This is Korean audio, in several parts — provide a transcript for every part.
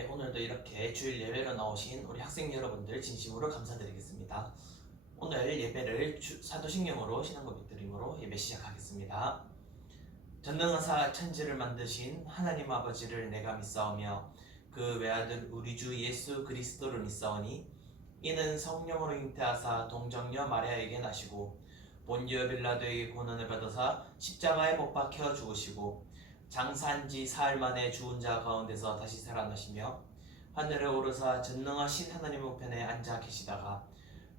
네, 오늘도 이렇게 주일 예배로 나오신 우리 학생 여러분들 진심으로 감사드리겠습니다. 오늘 예배를 사도신경으로 신앙고백 드림으로 예배 시작하겠습니다. 전능하사 천지를 만드신 하나님 아버지를 내가 믿사오며 그 외아들 우리 주 예수 그리스도를 믿사오니 이는 성령으로 잉태하사 동정녀 마리아에게 나시고 본디오 빌라도에게 고난을 받으사 십자가에 못 박혀 죽으시고 장사한 지 사흘 만에 죽은 자 가운데서 다시 살아나시며 하늘에 오르사 전능하신 하나님 우편에 앉아 계시다가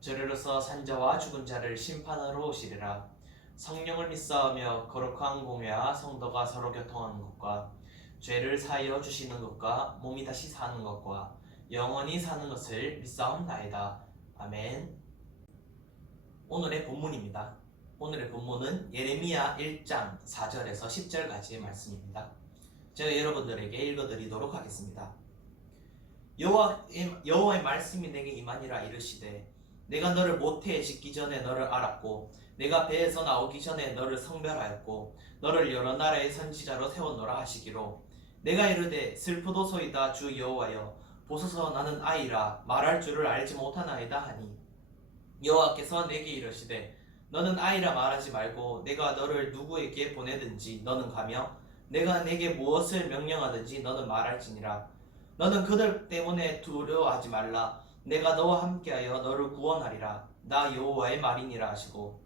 저리로서 산자와 죽은 자를 심판하러 오시리라. 성령을 믿사오며 거룩한 공회와 성도가 서로 교통하는 것과 죄를 사하여 주시는 것과 몸이 다시 사는 것과 영원히 사는 것을 믿사옵나이다. 아멘. 오늘의 본문입니다. 오늘의 본문은 예레미야 1장 4절에서 10절까지의 말씀입니다. 제가 여러분들에게 읽어드리도록 하겠습니다. 여호와의 말씀이 내게 임하니라 이르시되 내가 너를 모태에 짓기 전에 너를 알았고 내가 배에서 나오기 전에 너를 성별하였고 너를 여러 나라의 선지자로 세웠노라 하시기로 내가 이르되 슬프도소이다 주 여호와여 보소서 나는 아이라 말할 줄을 알지 못하나이다 하니 여호와께서 내게 이르시되 너는 아이라 말하지 말고 내가 너를 누구에게 보내든지 너는 가며 내가 내게 무엇을 명령하든지 너는 말할지니라. 너는 그들 때문에 두려워하지 말라. 내가 너와 함께하여 너를 구원하리라. 나 여호와의 말이니라 하시고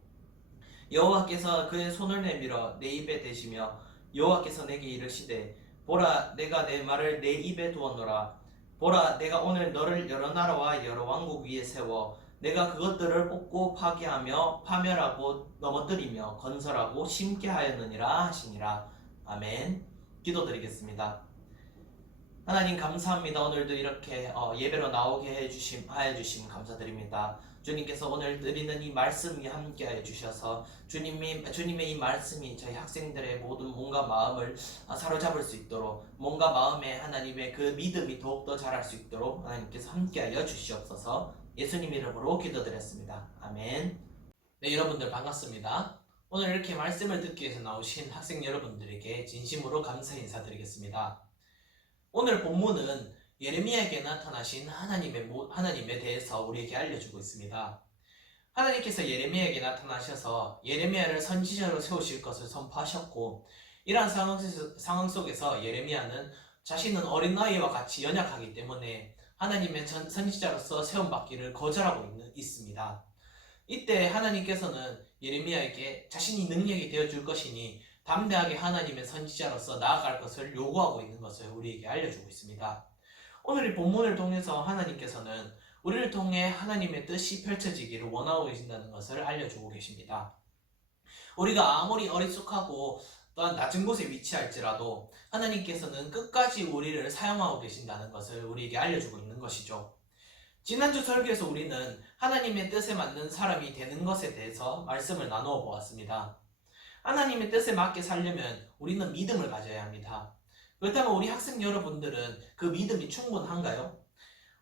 여호와께서 그의 손을 내밀어 내 입에 대시며 여호와께서 내게 이르시되 보라 내가 내 말을 내 입에 두었노라. 보라 내가 오늘 너를 여러 나라와 여러 왕국 위에 세워 내가 그것들을 뽑고 파괴하며 파멸하고 넘어뜨리며 건설하고 심게 하였느니라 하시니라. 아멘. 기도드리겠습니다. 하나님 감사합니다. 오늘도 이렇게 예배로 나오게 하여 주심 감사드립니다. 주님께서 오늘 드리는 이 말씀이 함께하여 주셔서 주님의 이 말씀이 저희 학생들의 모든 몸과 마음을 사로잡을 수 있도록 몸과 마음에 하나님의 그 믿음이 더욱더 자랄 수 있도록 하나님께서 함께하여 주시옵소서. 예수님 이름으로 기도드렸습니다. 아멘. 네, 여러분들 반갑습니다. 오늘 이렇게 말씀을 듣기 위해서 나오신 학생 여러분들에게 진심으로 감사 인사드리겠습니다. 오늘 본문은 예레미야에게 나타나신 하나님에 대해서 우리에게 알려주고 있습니다. 하나님께서 예레미야에게 나타나셔서 예레미야를 선지자로 세우실 것을 선포하셨고 이러한 상황 속에서 예레미야는 자신은 어린아이와 같이 연약하기 때문에 하나님의 선지자로서 세움받기를 거절하고 있습니다. 이때 하나님께서는 예레미야에게 자신이 능력이 되어줄 것이니 담대하게 하나님의 선지자로서 나아갈 것을 요구하고 있는 것을 우리에게 알려주고 있습니다. 오늘 이 본문을 통해서 하나님께서는 우리를 통해 하나님의 뜻이 펼쳐지기를 원하고 계신다는 것을 알려주고 계십니다. 우리가 아무리 어리숙하고 또한 낮은 곳에 위치할지라도 하나님께서는 끝까지 우리를 사용하고 계신다는 것을 우리에게 알려주고 있는 것이죠. 지난주 설교에서 우리는 하나님의 뜻에 맞는 사람이 되는 것에 대해서 말씀을 나누어 보았습니다. 하나님의 뜻에 맞게 살려면 우리는 믿음을 가져야 합니다. 그렇다면 우리 학생 여러분들은 그 믿음이 충분한가요?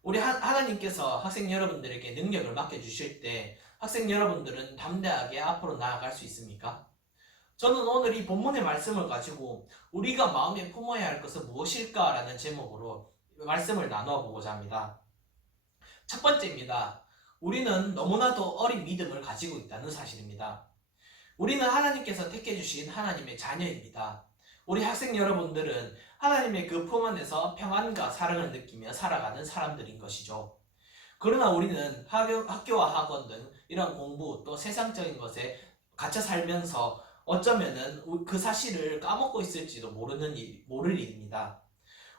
우리 하나님께서 학생 여러분들에게 능력을 맡겨주실 때 학생 여러분들은 담대하게 앞으로 나아갈 수 있습니까? 저는 오늘 이 본문의 말씀을 가지고 우리가 마음에 품어야 할 것은 무엇일까라는 제목으로 말씀을 나누어 보고자 합니다. 첫 번째입니다. 우리는 너무나도 어린 믿음을 가지고 있다는 사실입니다. 우리는 하나님께서 택해주신 하나님의 자녀입니다. 우리 학생 여러분들은 하나님의 그 품 안에서 평안과 사랑을 느끼며 살아가는 사람들인 것이죠. 그러나 우리는 학교와 학원 등 이런 공부 또 세상적인 것에 갇혀 살면서 어쩌면은 그 사실을 까먹고 있을지도 모를 일입니다.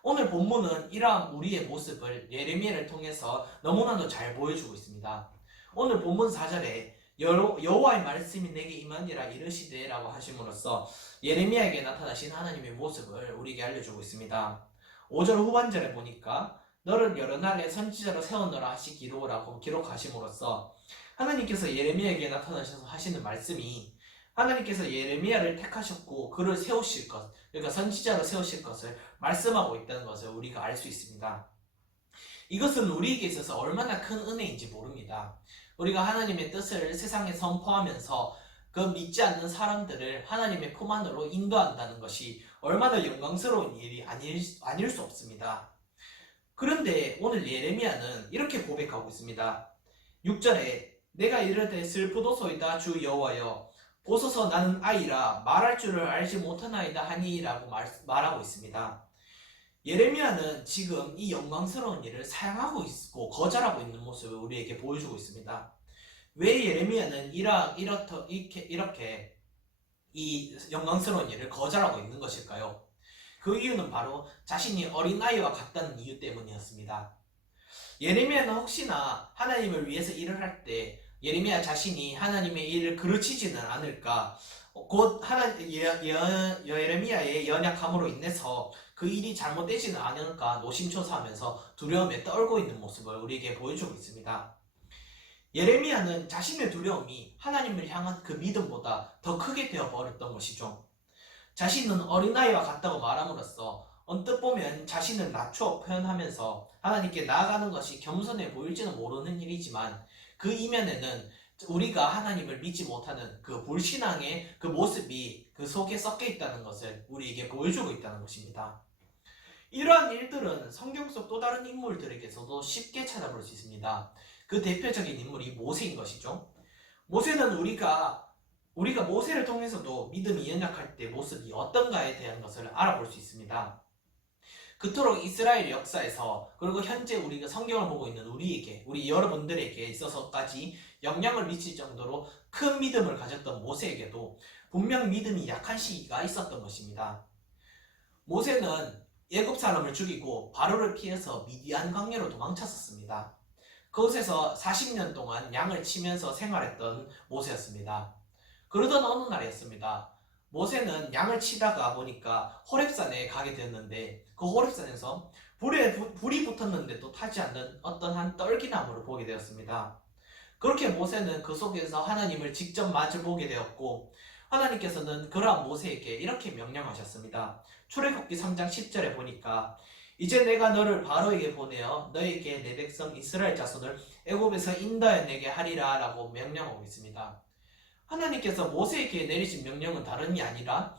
오늘 본문은 이러한 우리의 모습을 예레미야를 통해서 너무나도 잘 보여주고 있습니다. 오늘 본문 4절에 여호와의 말씀이 내게 임하니라 이르시되 라고 하심으로써 예레미야에게 나타나신 하나님의 모습을 우리에게 알려주고 있습니다. 5절 후반절에 보니까 너를 여러 나라의 선지자로 세워놓으라 하시기로 라고 기록하심으로써 하나님께서 예레미야에게 나타나셔서 하시는 말씀이 하나님께서 예레미야를 택하셨고 그를 세우실 것, 그러니까 선지자로 세우실 것을 말씀하고 있다는 것을 우리가 알 수 있습니다. 이것은 우리에게 있어서 얼마나 큰 은혜인지 모릅니다. 우리가 하나님의 뜻을 세상에 선포하면서 그 믿지 않는 사람들을 하나님의 품 안으로 인도한다는 것이 얼마나 영광스러운 일이 아닐 수 없습니다. 그런데 오늘 예레미야는 이렇게 고백하고 있습니다. 6절에 내가 이르되 슬프도소이다 주 여호와여 보소서 나는 아이라 말할 줄을 알지 못하나이다 하니라고 말하고 있습니다. 예레미야는 지금 이 영광스러운 일을 사양하고 있고 거절하고 있는 모습을 우리에게 보여주고 있습니다. 왜 예레미야는 이렇게 이 영광스러운 일을 거절하고 있는 것일까요? 그 이유는 바로 자신이 어린아이와 같다는 이유 때문이었습니다. 예레미야는 혹시나 하나님을 위해서 일을 할 때 예레미야 자신이 하나님의 일을 그르치지는 않을까, 곧 예레미야의 연약함으로 인해서 그 일이 잘못되지는 않을까 노심초사하면서 두려움에 떨고 있는 모습을 우리에게 보여주고 있습니다. 예레미야는 자신의 두려움이 하나님을 향한 그 믿음보다 더 크게 되어버렸던 것이죠. 자신은 어린아이와 같다고 말함으로써 언뜻 보면 자신을 낮추어 표현하면서 하나님께 나아가는 것이 겸손해 보일지는 모르는 일이지만 그 이면에는 우리가 하나님을 믿지 못하는 그 불신앙의 그 모습이 그 속에 섞여 있다는 것을 우리에게 보여주고 있다는 것입니다. 이러한 일들은 성경 속 또 다른 인물들에게서도 쉽게 찾아볼 수 있습니다. 그 대표적인 인물이 모세인 것이죠. 모세는 우리가 모세를 통해서도 믿음이 연약할 때 모습이 어떤가에 대한 것을 알아볼 수 있습니다. 그토록 이스라엘 역사에서 그리고 현재 우리가 성경을 보고 있는 우리 여러분들에게 있어서까지 영향을 미칠 정도로 큰 믿음을 가졌던 모세에게도 분명 믿음이 약한 시기가 있었던 것입니다. 모세는 애굽 사람을 죽이고 바로를 피해서 미디안 광야로 도망쳤었습니다. 그곳에서 40년 동안 양을 치면서 생활했던 모세였습니다. 그러던 어느 날이었습니다. 모세는 양을 치다가 보니까 호렙산에 가게 되었는데 그 호렙산에서 불이 붙었는데도 타지 않는 어떤 한 떨기나무를 보게 되었습니다. 그렇게 모세는 그 속에서 하나님을 직접 마주보게 되었고 하나님께서는 그러한 모세에게 이렇게 명령하셨습니다. 출애굽기 3장 10절에 보니까 이제 내가 너를 바로에게 보내어 너에게 내 백성 이스라엘 자손을 애굽에서 인도하여 내게 하리라 라고 명령하고 있습니다. 하나님께서 모세에게 내리신 명령은 다름이 아니라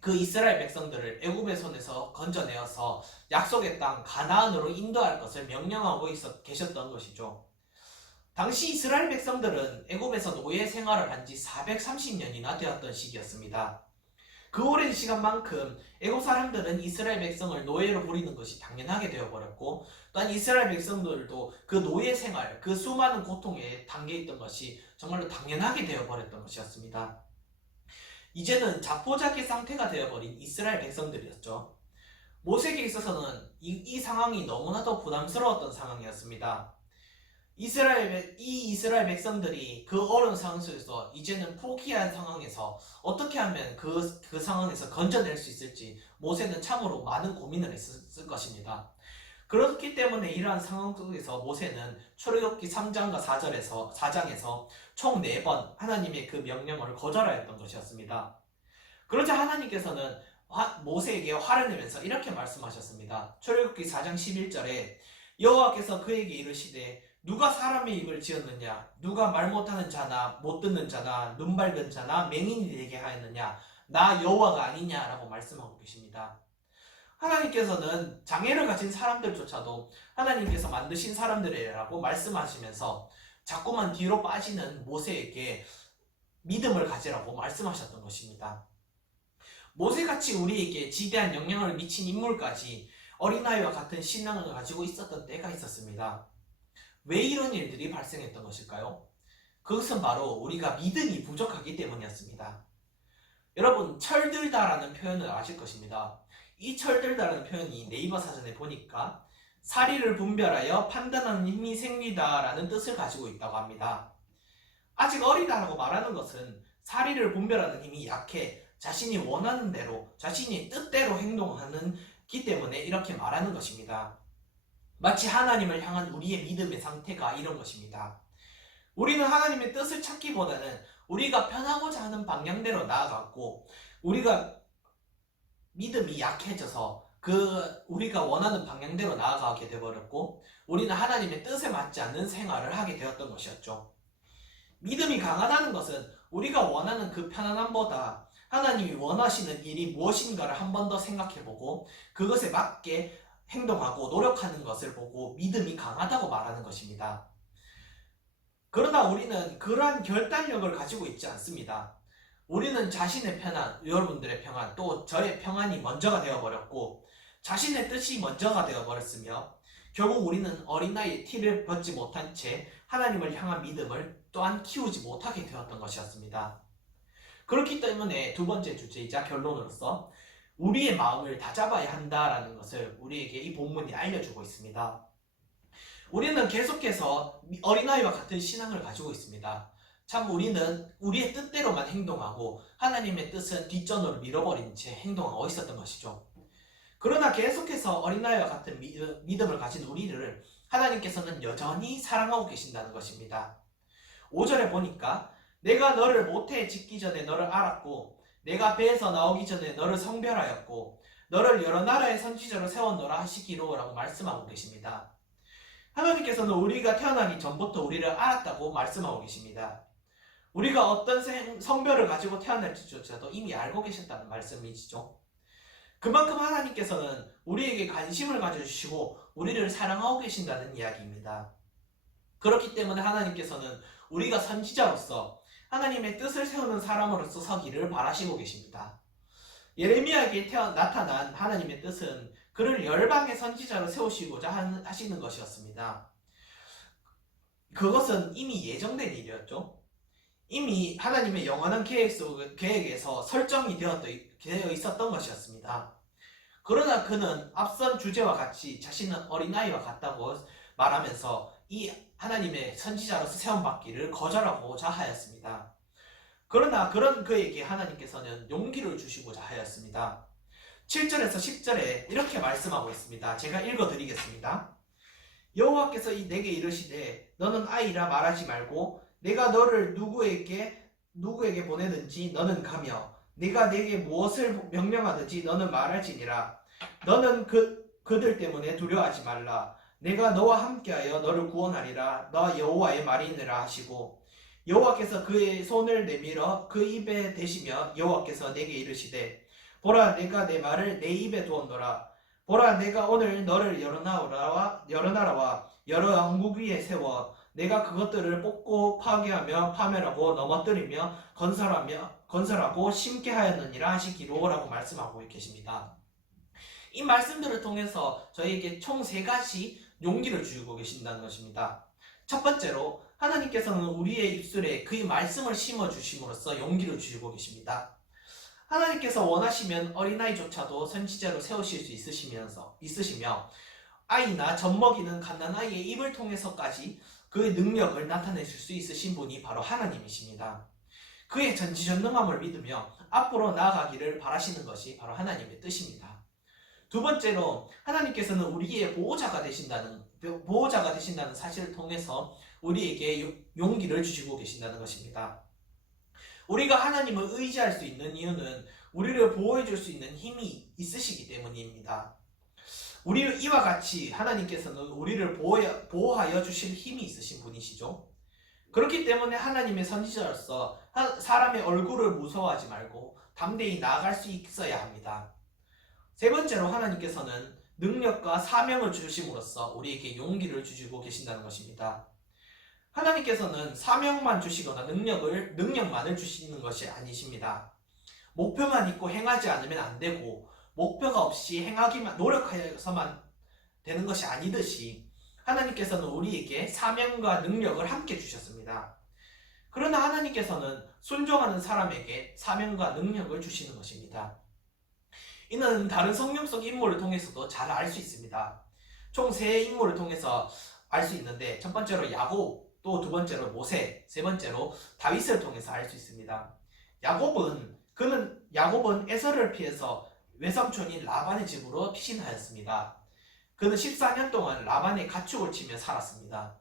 그 이스라엘 백성들을 애굽의 손에서 건져내어서 약속의 땅 가나안으로 인도할 것을 명령하고 계셨던 것이죠. 당시 이스라엘 백성들은 애굽에서 노예 생활을 한 지 430년이나 되었던 시기였습니다. 그 오랜 시간만큼 애굽 사람들은 이스라엘 백성을 노예로 부리는 것이 당연하게 되어버렸고 또한 이스라엘 백성들도 그 노예 생활, 그 수많은 고통에 담겨 있던 것이 정말로 당연하게 되어버렸던 것이었습니다. 이제는 자포자기 상태가 되어버린 이스라엘 백성들이었죠. 모세에게 있어서는 이 상황이 너무나도 부담스러웠던 상황이었습니다. 이 이스라엘 백성들이 그 어려운 상황 속에서 이제는 포기한 상황에서 어떻게 하면 그 상황에서 건져낼 수 있을지 모세는 참으로 많은 고민을 했을 것입니다. 그렇기 때문에 이러한 상황 속에서 모세는 출애굽기 3장과 4장에서 총 4번 하나님의 그 명령을 거절하였던 것이었습니다. 그러자 하나님께서는 모세에게 화를 내면서 이렇게 말씀하셨습니다. 출애굽기 4장 11절에 여호와께서 그에게 이르시되 누가 사람의 입을 지었느냐? 누가 말 못하는 자나 못 듣는 자나 눈 밝은 자나 맹인이 되게 하였느냐? 나 여호와가 아니냐라고 말씀하고 계십니다. 하나님께서는 장애를 가진 사람들조차도 하나님께서 만드신 사람들이라고 말씀하시면서 자꾸만 뒤로 빠지는 모세에게 믿음을 가지라고 말씀하셨던 것입니다. 모세같이 우리에게 지대한 영향을 미친 인물까지 어린아이와 같은 신앙을 가지고 있었던 때가 있었습니다. 왜 이런 일들이 발생했던 것일까요? 그것은 바로 우리가 믿음이 부족하기 때문이었습니다. 여러분, 철들다라는 표현을 아실 것입니다. 이 철들다라는 표현이 네이버 사전에 보니까 사리를 분별하여 판단하는 힘이 생기다라는 뜻을 가지고 있다고 합니다. 아직 어리다라고 말하는 것은 사리를 분별하는 힘이 약해 자신이 원하는 대로 자신이 뜻대로 행동하는 기 때문에 이렇게 말하는 것입니다. 마치 하나님을 향한 우리의 믿음의 상태가 이런 것입니다. 우리는 하나님의 뜻을 찾기보다는 우리가 편하고자 하는 방향대로 나아갔고 우리가 믿음이 약해져서 우리가 원하는 방향대로 나아가게 되어버렸고 우리는 하나님의 뜻에 맞지 않는 생활을 하게 되었던 것이었죠. 믿음이 강하다는 것은 우리가 원하는 그 편안함보다 하나님이 원하시는 일이 무엇인가를 한 번 더 생각해보고 그것에 맞게 행동하고 노력하는 것을 보고 믿음이 강하다고 말하는 것입니다. 그러나 우리는 그러한 결단력을 가지고 있지 않습니다. 우리는 자신의 편안, 여러분들의 평안, 또 저의 평안이 먼저가 되어버렸고 자신의 뜻이 먼저가 되어버렸으며 결국 우리는 어린 나이에 티를 벗지 못한 채 하나님을 향한 믿음을 또한 키우지 못하게 되었던 것이었습니다. 그렇기 때문에 두 번째 주제이자 결론으로서 우리의 마음을 다잡아야 한다라는 것을 우리에게 이 본문이 알려주고 있습니다. 우리는 계속해서 어린아이와 같은 신앙을 가지고 있습니다. 참 우리는 우리의 뜻대로만 행동하고 하나님의 뜻은 뒷전으로 밀어버린 채 행동하고 있었던 것이죠. 그러나 계속해서 어린아이와 같은 믿음을 가진 우리를 하나님께서는 여전히 사랑하고 계신다는 것입니다. 5절에 보니까 내가 너를 모태에 짓기 전에 너를 알았고 내가 배에서 나오기 전에 너를 성별하였고 너를 여러 나라의 선지자로 세웠노라 하시기로 라고 말씀하고 계십니다. 하나님께서는 우리가 태어나기 전부터 우리를 알았다고 말씀하고 계십니다. 우리가 어떤 성별을 가지고 태어날지조차도 이미 알고 계셨다는 말씀이시죠. 그만큼 하나님께서는 우리에게 관심을 가져주시고 우리를 사랑하고 계신다는 이야기입니다. 그렇기 때문에 하나님께서는 우리가 선지자로서 하나님의 뜻을 세우는 사람으로서 서기를 바라시고 계십니다. 예레미야에게 나타난 하나님의 뜻은 그를 열방의 선지자로 세우시고자 하시는 것이었습니다. 그것은 이미 예정된 일이었죠. 이미 하나님의 영원한 계획에서 설정이 되어 있었던 것이었습니다. 그러나 그는 앞선 주제와 같이 자신은 어린아이와 같다고 말하면서 이 하나님의 선지자로서 세움받기를 거절하고자 하였습니다. 그러나 그런 그에게 하나님께서는 용기를 주시고자 하였습니다. 7절에서 10절에 이렇게 말씀하고 있습니다. 제가 읽어드리겠습니다. 여호와께서 내게 이르시되 너는 아이라 말하지 말고 내가 너를 누구에게 보내든지 너는 가며 내가 내게 무엇을 명령하든지 너는 말할지니라. 너는 그들 때문에 두려워하지 말라. 내가 너와 함께하여 너를 구원하리라. 너 여호와의 말이니라 하시고 여호와께서 그의 손을 내밀어 그 입에 대시며 여호와께서 내게 이르시되 보라 내가 내 말을 내 입에 두었노라. 보라 내가 오늘 너를 여러 나라와 여러 왕국 위에 세워 내가 그것들을 뽑고 파괴하며 파멸하고 넘어뜨리며 건설하고 심게 하였느니라 하시기로 라고 말씀하고 계십니다. 이 말씀들을 통해서 저희에게 총 3가지 용기를 주고 계신다는 것입니다. 첫 번째로 하나님께서는 우리의 입술에 그의 말씀을 심어주심으로써 용기를 주시고 계십니다. 하나님께서 원하시면 어린아이조차도 선지자로 세우실 수 있으시며 아이나 젖먹이는 갓난아이의 입을 통해서까지 그의 능력을 나타내실 수 있으신 분이 바로 하나님이십니다. 그의 전지전능함을 믿으며 앞으로 나아가기를 바라시는 것이 바로 하나님의 뜻입니다. 두 번째로 하나님께서는 우리의 보호자가 되신다는 사실을 통해서 우리에게 용기를 주시고 계신다는 것입니다. 우리가 하나님을 의지할 수 있는 이유는 우리를 보호해 줄 수 있는 힘이 있으시기 때문입니다. 이와 같이 하나님께서는 우리를 보호하여 주실 힘이 있으신 분이시죠. 그렇기 때문에 하나님의 선지자로서 사람의 얼굴을 무서워하지 말고 담대히 나아갈 수 있어야 합니다. 세 번째로 하나님께서는 능력과 사명을 주심으로써 우리에게 용기를 주시고 계신다는 것입니다. 하나님께서는 사명만 주시거나 능력만을 주시는 것이 아니십니다. 목표만 있고 행하지 않으면 안 되고 목표가 없이 노력해서만 되는 것이 아니듯이 하나님께서는 우리에게 사명과 능력을 함께 주셨습니다. 그러나 하나님께서는 순종하는 사람에게 사명과 능력을 주시는 것입니다. 이는 다른 성경 속 인물을 통해서도 잘 알 수 있습니다. 총 3인물을 통해서 알 수 있는데 첫 번째로 야곱, 또 두 번째로 모세, 세 번째로 다윗을 통해서 알 수 있습니다. 야곱은 에서를 피해서 외삼촌인 라반의 집으로 피신하였습니다. 그는 14년 동안 라반의 가축을 치며 살았습니다.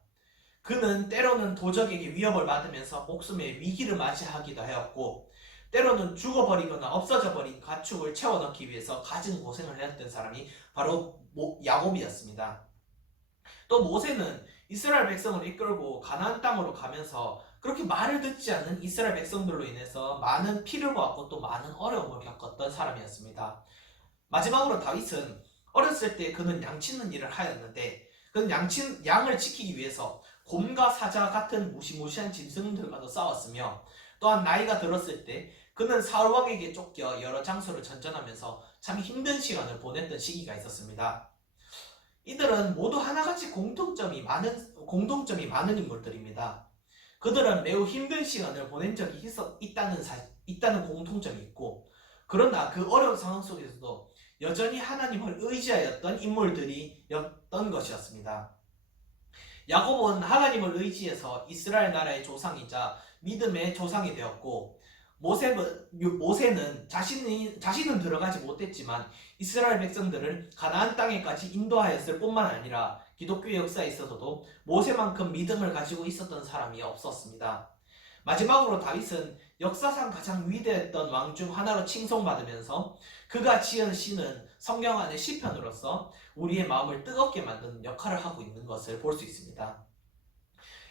그는 때로는 도적에게 위협을 받으면서 목숨의 위기를 맞이하기도 하였고 때로는 죽어버리거나 없어져버린 가축을 채워넣기 위해서 갖은 고생을 했던 사람이 바로 야곱이었습니다. 또 모세는 이스라엘 백성을 이끌고 가나안 땅으로 가면서 그렇게 말을 듣지 않는 이스라엘 백성들로 인해서 많은 피를 보았고 또 많은 어려움을 겪었던 사람이었습니다. 마지막으로 다윗은 어렸을 때 그는 양치는 일을 하였는데 그는 양을 지키기 위해서 곰과 사자 같은 무시무시한 짐승들과도 싸웠으며 또한 나이가 들었을 때 그는 사울왕에게 쫓겨 여러 장소를 전전하면서 참 힘든 시간을 보냈던 시기가 있었습니다. 이들은 모두 하나같이 공통점이 많은 인물들입니다. 그들은 매우 힘든 시간을 보낸 적이 있다는 공통점이 있고, 그러나 그 어려운 상황 속에서도 여전히 하나님을 의지하였던 인물들이었던 것이었습니다. 야곱은 하나님을 의지해서 이스라엘 나라의 조상이자 믿음의 조상이 되었고, 모세는 자신은 들어가지 못했지만 이스라엘 백성들을 가나안 땅에까지 인도하였을 뿐만 아니라 기독교 역사에 있어서도 모세만큼 믿음을 가지고 있었던 사람이 없었습니다. 마지막으로 다윗은 역사상 가장 위대했던 왕 중 하나로 칭송받으면서 그가 지은 시는 성경 안의 시편으로서 우리의 마음을 뜨겁게 만드는 역할을 하고 있는 것을 볼 수 있습니다.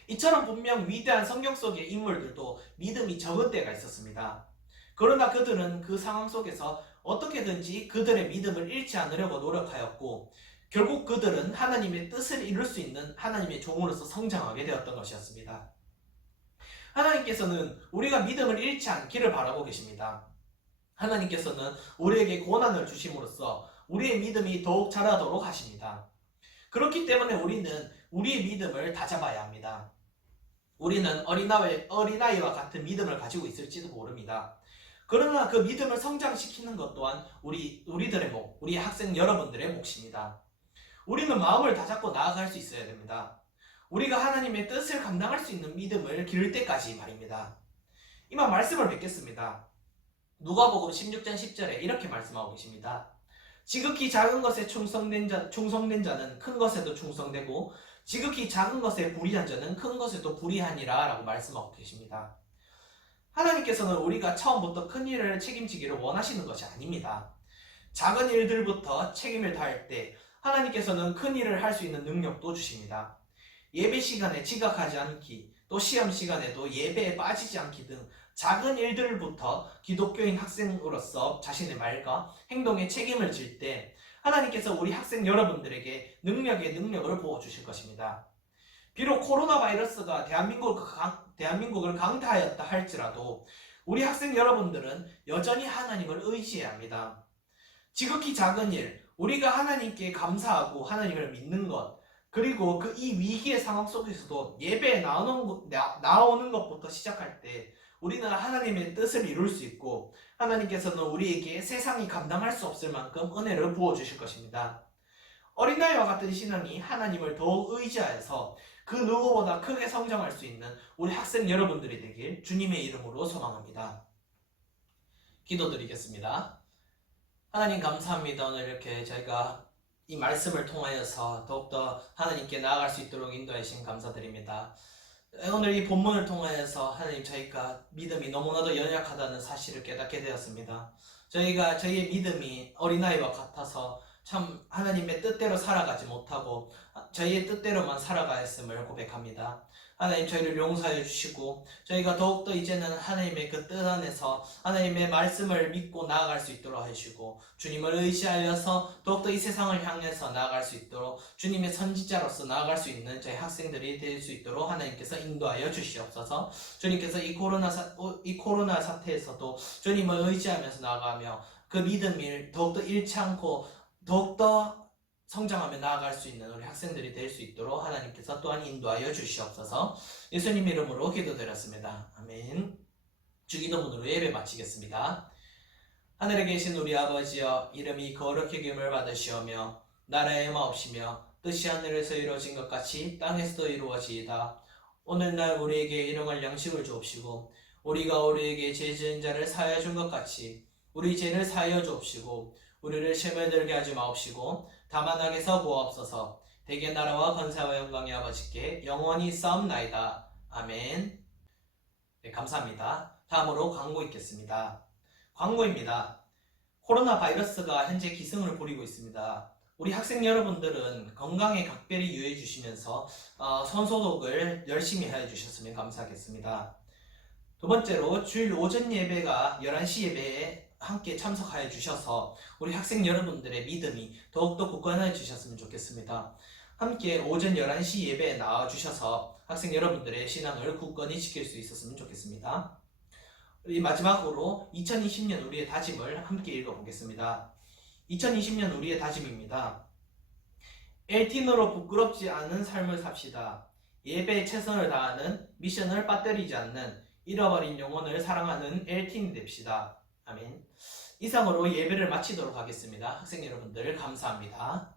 이처럼 분명 위대한 성경 속의 인물들도 믿음이 적은 때가 있었습니다. 그러나 그들은 그 상황 속에서 어떻게든지 그들의 믿음을 잃지 않으려고 노력하였고, 결국 그들은 하나님의 뜻을 이룰 수 있는 하나님의 종으로서 성장하게 되었던 것이었습니다. 하나님께서는 우리가 믿음을 잃지 않기를 바라고 계십니다. 하나님께서는 우리에게 고난을 주심으로써 우리의 믿음이 더욱 자라도록 하십니다. 그렇기 때문에 우리는 우리의 믿음을 다잡아야 합니다. 우리는 어린아이와 같은 믿음을 가지고 있을지도 모릅니다. 그러나 그 믿음을 성장시키는 것 또한 우리들의 우리 학생 여러분들의 몫입니다. 우리는 마음을 다잡고 나아갈 수 있어야 됩니다. 우리가 하나님의 뜻을 감당할 수 있는 믿음을 기를 때까지 말입니다. 이만 말씀을 맺겠습니다. 누가복음 16장 10절에 이렇게 말씀하고 계십니다. 지극히 작은 것에 충성된 자는 큰 것에도 충성되고 지극히 작은 것에 불의한 자는 큰 것에도 불의하니라 라고 말씀하고 계십니다. 하나님께서는 우리가 처음부터 큰 일을 책임지기를 원하시는 것이 아닙니다. 작은 일들부터 책임을 다할 때 하나님께서는 큰 일을 할 수 있는 능력도 주십니다. 예배 시간에 지각하지 않기, 또 시험 시간에도 예배에 빠지지 않기 등 작은 일들부터 기독교인 학생으로서 자신의 말과 행동에 책임을 질 때 하나님께서 우리 학생 여러분들에게 능력을 부어주실 것입니다. 비록 코로나 바이러스가 대한민국을 강타하였다 할지라도 우리 학생 여러분들은 여전히 하나님을 의지해야 합니다. 지극히 작은 일, 우리가 하나님께 감사하고 하나님을 믿는 것, 그리고 이 위기의 상황 속에서도 예배에 나오는 것부터 시작할 때 우리는 하나님의 뜻을 이룰 수 있고 하나님께서는 우리에게 세상이 감당할 수 없을 만큼 은혜를 부어주실 것입니다. 어린아이와 같은 신앙이 하나님을 더욱 의지하여서 그 누구보다 크게 성장할 수 있는 우리 학생 여러분들이 되길 주님의 이름으로 소망합니다. 기도드리겠습니다. 하나님 감사합니다. 오늘 이렇게 저희가 이 말씀을 통하여서 더욱더 하나님께 나아갈 수 있도록 인도해 주신 감사드립니다. 오늘 이 본문을 통하여서 하나님 저희가 믿음이 너무나도 연약하다는 사실을 깨닫게 되었습니다. 저희의 믿음이 어린아이와 같아서 참 하나님의 뜻대로 살아가지 못하고 저희의 뜻대로만 살아가였음을 고백합니다. 하나님 저희를 용서해 주시고 저희가 더욱더 이제는 하나님의 그 뜻 안에서 하나님의 말씀을 믿고 나아갈 수 있도록 하시고 주님을 의지하여서 더욱더 이 세상을 향해서 나아갈 수 있도록 주님의 선지자로서 나아갈 수 있는 저희 학생들이 될 수 있도록 하나님께서 인도하여 주시옵소서. 주님께서 이 코로나 사태에서도 주님을 의지하면서 나아가며 그 믿음을 더욱더 잃지 않고 더욱더 성장하며 나아갈 수 있는 우리 학생들이 될 수 있도록 하나님께서 또한 인도하여 주시옵소서. 예수님 이름으로 기도드렸습니다. 아멘. 주기도문으로 예배 마치겠습니다. 하늘에 계신 우리 아버지여, 이름이 거룩히 여김을 받으시오며 나라의 마옵시며 뜻이 하늘에서 이루어진 것 같이 땅에서도 이루어지이다. 오늘날 우리에게 일용할 양식을 주옵시고 우리가 우리에게 죄 지은 자를 사하여 준 것 같이 우리 죄를 사하여 주옵시고 우리를 시험에 들게 하지 마옵시고 다만 악에서 구하옵소서. 대개 나라와 권세와 영광이 아버지께 영원히 싸움나이다. 아멘. 네, 감사합니다. 다음으로 광고 있겠습니다. 광고입니다. 코로나 바이러스가 현재 기승을 부리고 있습니다. 우리 학생 여러분들은 건강에 각별히 유의해 주시면서 손소독을 열심히 해 주셨으면 감사하겠습니다. 두 번째로 주일 오전 예배가 11시 예배에 함께 참석하여 주셔서 우리 학생 여러분들의 믿음이 더욱더 굳건해 주셨으면 좋겠습니다. 함께 오전 11시 예배에 나와 주셔서 학생 여러분들의 신앙을 굳건히 지킬 수 있었으면 좋겠습니다. 우리 마지막으로 2020년 우리의 다짐을 함께 읽어보겠습니다. 2020년 우리의 다짐입니다. 엘틴으로 부끄럽지 않은 삶을 삽시다. 예배에 최선을 다하는, 미션을 빠뜨리지 않는, 잃어버린 영혼을 사랑하는 엘틴이 됩시다. 아멘. 이상으로 예배를 마치도록 하겠습니다. 학생 여러분들 감사합니다.